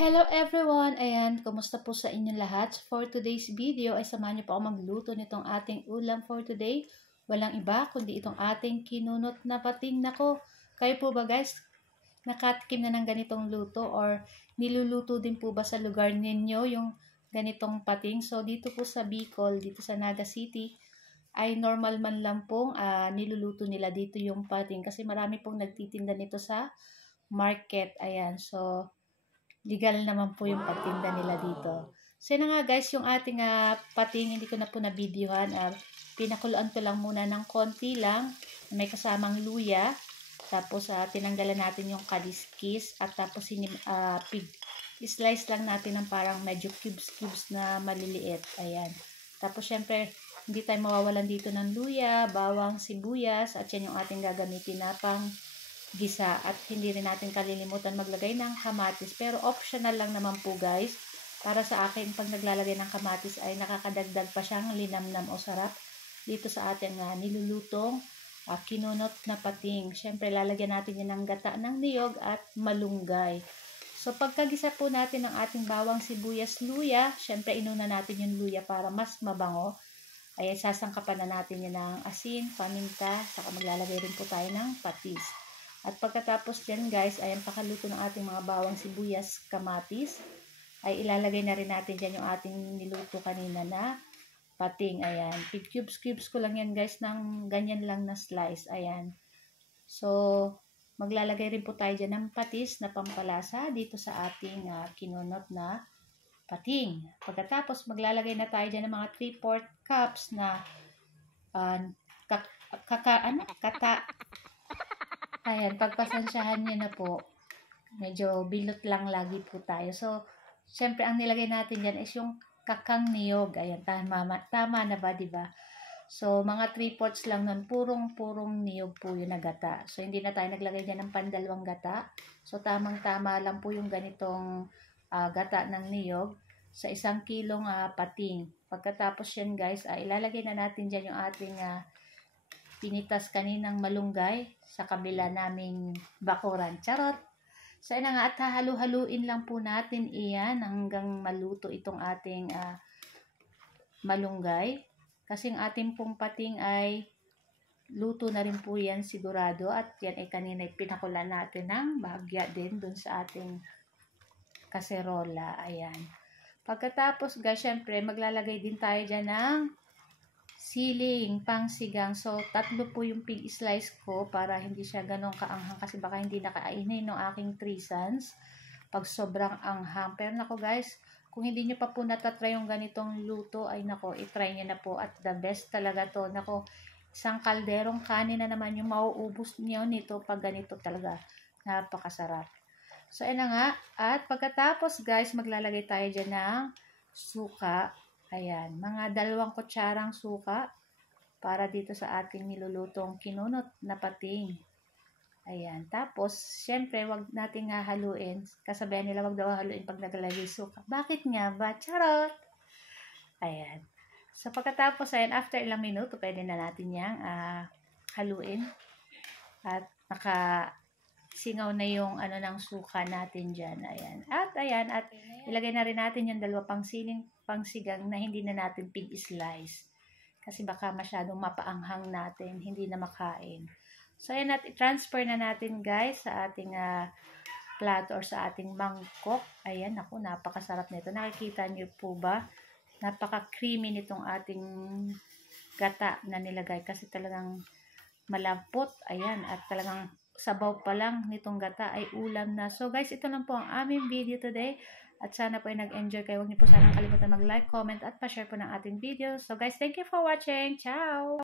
Hello everyone! Ayan, kumusta po sa inyong lahat? For today's video ay samahan niyo po ako magluto nitong ating ulam for today. Walang iba kundi itong ating kinunot na pating. Nako, kayo po ba guys? Nakatikim na ng ganitong luto or niluluto din po ba sa lugar ninyo yung ganitong pating? So dito po sa Bicol, dito sa Naga City, ay normal man lang pong niluluto nila dito yung pating kasi marami pong nagtitinda nito sa market. Ayan, so legal naman po yung pagtinda nila dito. So yun nga guys, yung ating pating, hindi ko na po na-videohan. Pinakuluan ko lang muna ng konti lang. May kasamang luya. Tapos tinanggalan natin yung kaliskis. At tapos slice lang natin ng parang medyo cubes na maliliit. Ayan. Tapos syempre, hindi tayo mawawalan dito ng luya, bawang, sibuyas. At yan yung ating gagamitin na pang gisa, at hindi rin natin kalilimutan maglagay ng kamatis, pero optional lang naman po guys. Para sa akin, pag naglalagay ng kamatis ay nakakadagdag pa siyang linamnam o sarap dito sa ating nilulutong kinunot na pating. Syempre lalagyan natin yan ng gata ng niyog at malunggay. So pagkagisa po natin ng ating bawang, sibuyas, luya, syempre inuna natin yung luya para mas mabango. Ay sasangkapan na natin yan ng asin, paminta, saka maglalagay rin po tayo ng patis. At pagkatapos dyan guys, ayan, pakaluto ng ating mga bawang, sibuyas, kamatis, ay ilalagay na rin natin dyan yung ating niluto kanina na pating. Ayan, cubes ko lang yan guys, ng ganyan lang na slice. Ayan. So, maglalagay rin po tayo dyan ng patis na pampalasa dito sa ating kinunot na pating. Pagkatapos, maglalagay na tayo dyan ng mga 3/4 cups na ayan, pagpasensyahan niyo na po. Medyo bilot lang lagi po tayo. So, syempre ang nilagay natin dyan is yung kakang niyog. Ayan, tama na ba, diba? So, mga 3/4 lang nun. Purong niyog po yung nagata. So, hindi na tayo naglagay dyan ng pandalawang gata. So, tamang-tama lang po yung ganitong gata ng niyog sa 1 kilong pating. Pagkatapos yan guys, ilalagay na natin dyan yung ating pinitas kaninang malunggay sa kabila naming bakuran. Charot! So, yun nga, at hahalu-haluin lang po natin iyan hanggang maluto itong ating malunggay. Kasi ang ating pong pating ay luto na rin po yan sigurado. At yan ay kanina pinakulan natin ng bahagya din dun sa ating kaserola. Ayan. Pagkatapos guys, syempre maglalagay din tayo dyan ng siling, pangsigang. So, 3 po yung pig slice ko para hindi siya ganong kaanghang kasi baka hindi nakainin ng aking 3 sons pag sobrang anghang. Pero nako guys, kung hindi nyo pa po natatry yung ganitong luto, ay nako, itry nyo na po at the best talaga to. Nako, isang kalderong kanin na naman yung mauubos nyo nito pag ganito talaga. Napakasarap. So, ayun na nga. At pagkatapos guys, maglalagay tayo dyan ng suka. Ayan, mga 2 kutsarang suka para dito sa ating nilulutong kinunot na pating. Ayan, tapos, syempre, wag nating haluin. Kasabihan nila, wag daw haluin pag naglalagay suka. Bakit nga ba? Charot! Ayan. So, pagkatapos, ayan, after ilang minuto, pwede na natin yang haluin. At singaw na yung ng suka natin dyan. Ayan. At ayan, at ilagay na rin natin yung 2 pangsigang na hindi na natin pig slice. Kasi baka masyadong mapaanghang natin, hindi na makain. So ayan, at i-transfer na natin guys sa ating plato or sa ating mangkok. Ayan, ako, napakasarap nito. Nakikita niyo po ba? Napaka-creamy nitong ating gata na nilagay kasi talagang malambot. Ayan, at talagang sabaw pa lang nitong gata ay ulam na. So guys, ito lang po ang aming video today. At sana po ay nag-enjoy kayo. Huwag niyo po sanang kalimutan mag-like, comment, at pa-share po ng ating video. So guys, thank you for watching. Ciao!